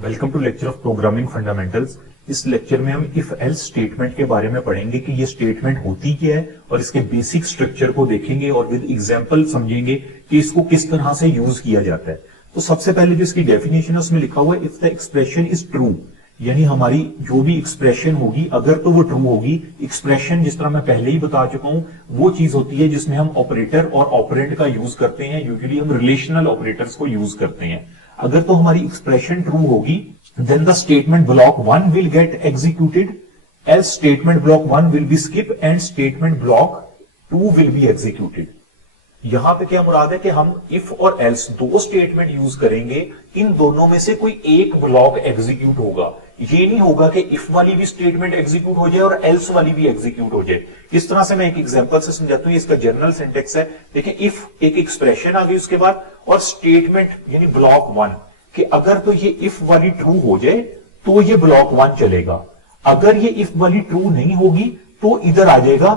Welcome to lecture of programming fundamentals. इस lecture में हम इफ एल्स स्टेटमेंट के बारे में पढ़ेंगे कि ये स्टेटमेंट होती क्या है और इसके बेसिक स्ट्रक्चर को देखेंगे और विद एग्जांपल समझेंगे कि इसको किस तरह से यूज किया जाता है। तो सबसे पहले जो इसकी डेफिनेशन है उसमें लिखा हुआ है if the expression is true, यानी हमारी जो भी एक्सप्रेशन होगी अगर तो वो ट्रू होगी। एक्सप्रेशन जिस तरह मैं पहले ही बता चुका हूं वो चीज होती है जिसमें हम ऑपरेटर और ऑपरेंड का यूज करते हैं। यूजुअली हम रिलेशनल ऑपरेटर्स को यूज करते हैं। अगर तो हमारी एक्सप्रेशन ट्रू होगी then the statement block 1 will get executed, else statement block 1 will be skipped and statement block 2 will be executed। यहां पे क्या मुराद है कि हम if और else दो स्टेटमेंट यूज करेंगे, इन दोनों में से कोई एक ब्लॉक एग्जीक्यूट होगा। ये नहीं होगा कि if वाली भी स्टेटमेंट एग्जीक्यूट हो जाए और else वाली भी एग्जीक्यूट हो जाए। इस तरह से मैं एक एग्जांपल से समझाता हूं। इसका जनरल सिंटेक्स है, देखिए if एक एक्सप्रेशन आ गई उसके बाद और स्टेटमेंट यानी ब्लॉक 1 कि अगर तो ये इफ वाली ट्रू हो जाए तो ये ब्लॉक 1 चलेगा, अगर ये इफ वाली ट्रू नहीं होगी तो इधर आ जाएगा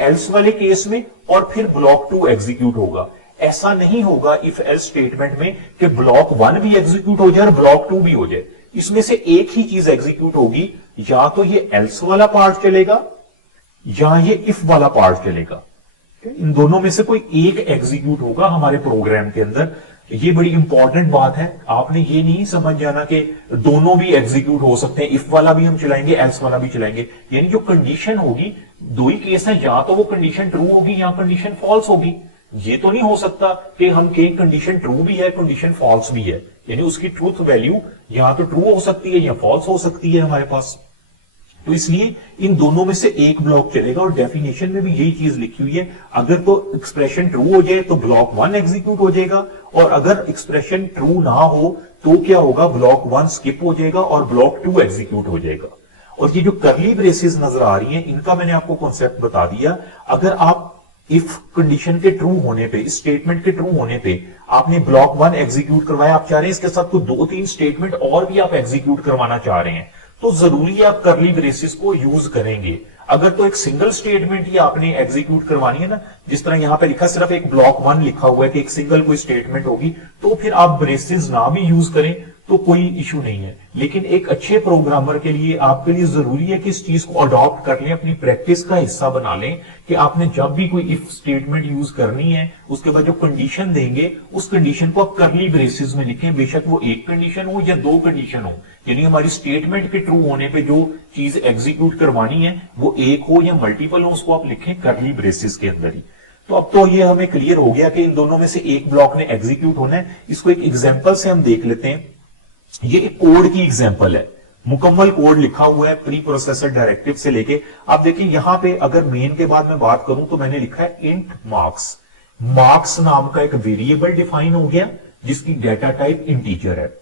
एल्स वाले केस में और फिर ब्लॉक 2 एग्जीक्यूट होगा। ऐसा नहीं होगा इफ एल्स स्टेटमेंट में कि ब्लॉक 1 भी एग्जीक्यूट हो जाए और ब्लॉक 2 भी हो जाए। इसमें से एक ही चीज एग्जीक्यूट होगी, या तो ये एल्स वाला पार्ट चलेगा या ये इफ वाला पार्ट चलेगा। इन दोनों में से कोई एक एग्जीक्यूट होगा हमारे प्रोग्राम के अंदर। ये बड़ी इंपॉर्टेंट बात है। आपने ये नहीं समझ जाना कि दोनों भी एग्जीक्यूट हो सकते हैं, इफ वाला भी हम चलाएंगे एल्स वाला भी चलाएंगे। यानी जो कंडीशन होगी, दो ही केस है, या तो वो कंडीशन ट्रू होगी या कंडीशन फॉल्स होगी। ये तो नहीं हो सकता कि हम कहें कंडीशन ट्रू भी है कंडीशन फॉल्स भी है, यानी उसकी ट्रूथ वैल्यू या तो ट्रू हो सकती है या फॉल्स हो सकती है हमारे पास। तो इसलिए इन दोनों में से एक ब्लॉक चलेगा और डेफिनेशन में भी यही चीज लिखी हुई है। अगर तो एक्सप्रेशन ट्रू हो जाए तो ब्लॉक 1 एग्जीक्यूट हो जाएगा और अगर एक्सप्रेशन ट्रू ना हो तो क्या होगा, ब्लॉक 1 स्किप हो जाएगा और ब्लॉक 2 एग्जीक्यूट हो जाएगा। और ये जो करली ब्रेसेस नजर आ रही हैं इनका मैंने आपको कॉन्सेप्ट बता दिया। अगर आप इफ कंडीशन के ट्रू होने पे, इस स्टेटमेंट के ट्रू होने पे आपने ब्लॉक 1 एग्जीक्यूट करवाया, आप चाह रहे हैं इसके साथ कोई 2-3 स्टेटमेंट और भी आप एग्जीक्यूट करवाना चाह रहे हैं, तो जरूरी है आप करली ब्रेसेस को यूज करेंगे। अगर तो एक सिंगल स्टेटमेंट ही आपने एग्जीक्यूट करवानी है ना, जिस तरह यहां पे लिखा सिर्फ एक ब्लॉक 1 लिखा हुआ है कि एक सिंगल कोई स्टेटमेंट होगी, तो फिर आप ब्रेसेस ना भी यूज करें तो कोई इशू नहीं है। लेकिन एक अच्छे प्रोग्रामर के लिए आपके लिए जरूरी है कि इस चीज को अडॉप्ट कर लें, अपनी प्रैक्टिस का हिस्सा बना लें कि आपने जब भी कोई इफ स्टेटमेंट यूज करनी है उसके बाद जो कंडीशन देंगे उस कंडीशन को आप करली ब्रेसेस में लिखें, बेशक वो एक कंडीशन हो या 2 कंडीशन हो। यानी हमारी स्टेटमेंट के ट्रू होने पे जो चीज एग्जीक्यूट करवानी है वो एक हो या मल्टीपल हो, उसको आप लिखें करली ब्रेसेस के अंदर ही। तो अब तो ये हमें क्लियर हो गया कि इन दोनों में से एक ब्लॉक ने एग्जीक्यूट होना है। इसको एक एग्जाम्पल से हम देख लेते हैं। ये एक कोड की एग्जांपल है, मुकम्मल कोड लिखा हुआ है प्री प्रोसेसर डायरेक्टिव से लेके। आप देखिए यहां पे अगर मेन के बाद मैं बात करूं तो मैंने लिखा है इंट मार्क्स। मार्क्स नाम का एक वेरिएबल डिफाइन हो गया जिसकी डेटा टाइप इंटीजर है।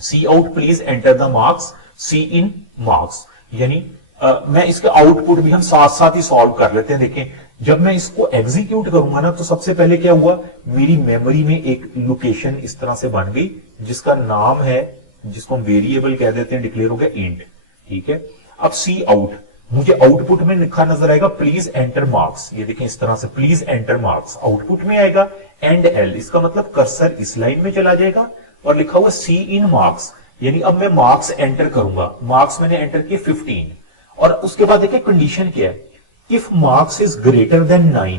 Cout please enter the marks, cin marks. यानी मैं इसका आउटपुट भी हम साथ साथ ही सॉल्व कर लेते हैं। देखें जब मैं इसको एग्जीक्यूट करूंगा ना तो सबसे पहले क्या हुआ, मेरी मेमोरी में एक लोकेशन इस तरह से बन गई जिसका नाम है, जिसको हम वेरिएबल कह देते हैं, डिक्लेयर हो गया इंट। ठीक है, अब सी आउट, मुझे आउटपुट में लिखा नजर आएगा प्लीज एंटर मार्क्स। ये देखें इस तरह से प्लीज एंटर मार्क्स आउटपुट में आएगा। एंड एल, इसका मतलब कर्सर इस लाइन में चला जाएगा और लिखा हुआ सी इन मार्क्स, यानी अब मैं मार्क्स एंटर करूंगा। मार्क्स मैंने एंटर किए 15 और उसके बाद देखिए कंडीशन क्या है, if marks is greater than 9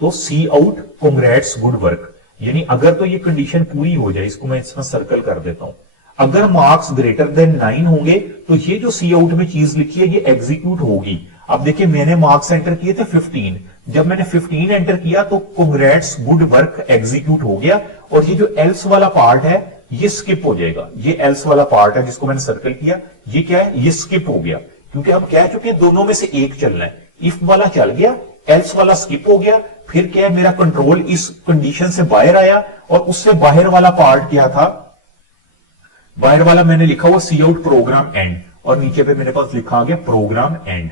तो सी आउट कांग्रेट्स गुड वर्क। यानी अगर तो ये कंडीशन पूरी हो जाए, इसको मैं इसमें सर्कल कर देता हूं, अगर मार्क्स ग्रेटर देन 9 होंगे तो ये जो सी आउट में चीज लिखी है ये एग्जीक्यूट होगी। अब देखिए मैंने मार्क्स एंटर किए थे 15, जब मैंने 15 एंटर किया तो कांग्रेट्स गुड वर्क एग्जीक्यूट हो गया और ये जो एल्स वाला पार्ट है ये स्किप हो जाएगा। ये एल्स वाला पार्ट है जिसको मैंने सर्कल किया, ये क्या है, ये स्किप हो गया क्योंकि हम कह चुके हैं दोनों में से एक चलना है। इफ वाला चल गया, एल्स वाला स्किप हो गया, फिर क्या है, मेरा कंट्रोल इस कंडीशन से बाहर आया और उससे बाहर वाला पार्ट क्या था, बाहर वाला मैंने लिखा हुआ सी आउट प्रोग्राम एंड और नीचे पे मेरे पास लिखा आ गया प्रोग्राम एंड।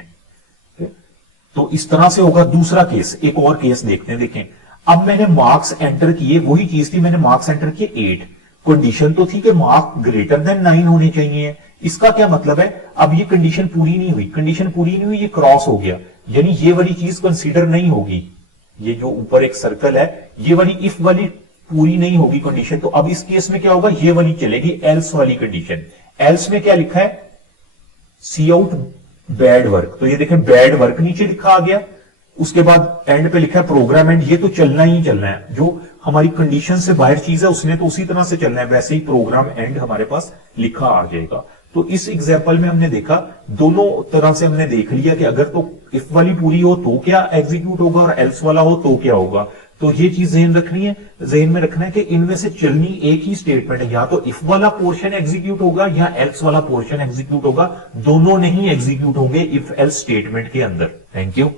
तो इस तरह से होगा। दूसरा केस, एक और केस देखते हैं। देखें अब मैंने मार्क्स एंटर किए, वही चीज थी, मैंने मार्क्स एंटर किए 8, कंडीशन तो थी कि मार्क्स ग्रेटर देन 9 होने चाहिए। इसका क्या मतलब है, अब ये कंडीशन पूरी नहीं हुई, कंडीशन पूरी नहीं हुई, ये क्रॉस हो गया, यानी ये वाली चीज कंसीडर नहीं होगी। ये जो ऊपर एक सर्कल है ये वाली इफ वाली पूरी नहीं होगी कंडीशन, तो अब इस केस में क्या होगा, ये वाली चलेगी एल्स वाली कंडीशन। एल्स में क्या लिखा है, सी आउट बैड वर्क, तो ये देखें बैड वर्क नीचे लिखा आ गया। उसके बाद एंड पे लिखा है प्रोग्राम एंड, ये तो चलना ही चलना है, जो हमारी कंडीशन से बाहर चीज है उसने तो उसी तरह से चलना है, वैसे ही प्रोग्राम एंड हमारे पास लिखा आ जाएगा। तो इस एग्जाम्पल में हमने देखा, दोनों तरह से हमने देख लिया कि अगर तो इफ वाली पूरी हो तो क्या एग्जीक्यूट होगा और एल्स वाला हो तो क्या होगा। तो ये चीज जहन रखनी है, जहन में रखना है कि इनमें से चलनी एक ही स्टेटमेंट है, या तो इफ वाला पोर्शन एग्जीक्यूट होगा या एल्स वाला पोर्शन एग्जीक्यूट होगा, दोनों नहीं एग्जीक्यूट होंगे इफ एल्स स्टेटमेंट के अंदर। Thank you.